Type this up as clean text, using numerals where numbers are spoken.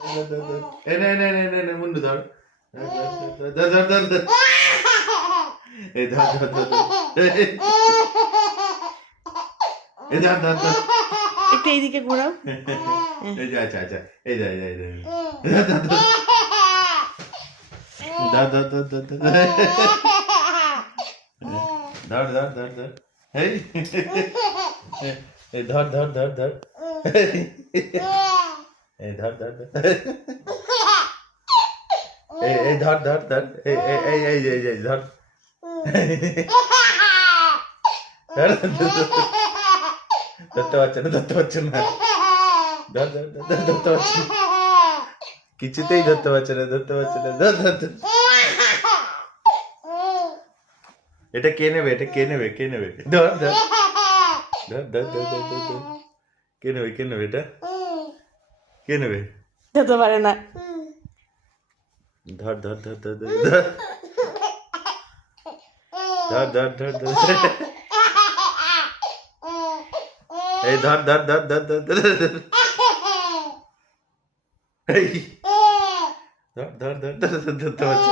নে নে নে নে নে মুন্ডু ধর ধর ধর ধর ধর এই ধর ধর ধর এই ধর ধর ধর একটু এইদিকে ঘোরাও। এই যে আচ্ছা আচ্ছা এই যে এই যে ধর ধর ধর ধর ধর ধর ধর ধর ধর ধর ধর এই এই ধর ধর ধর ধর এই ধর ধর ধর এই ধর ধর ধর এই এই এই এই এই ধর ধরতে পারছে না ধরতে পারছে না ধর ধর ধর ধরতে পারছে না কিছুতেই ধরতে পারছে না ধরতে পারছে না ধর ধর ধর এটা কে নেবে এটা কে নেবে কে নেবে ধর ধর ধর ধর ধর ধর ধর ধর কে নেবে এটা কে নেবে যেতে পারে না। ধর ধর ধর ধর ধর ধর ধর ধর ধর ধর এই ধর ধর ধর ধর ধর ধর ধর এই ধর ধর ধর ধর ধরতে পারছি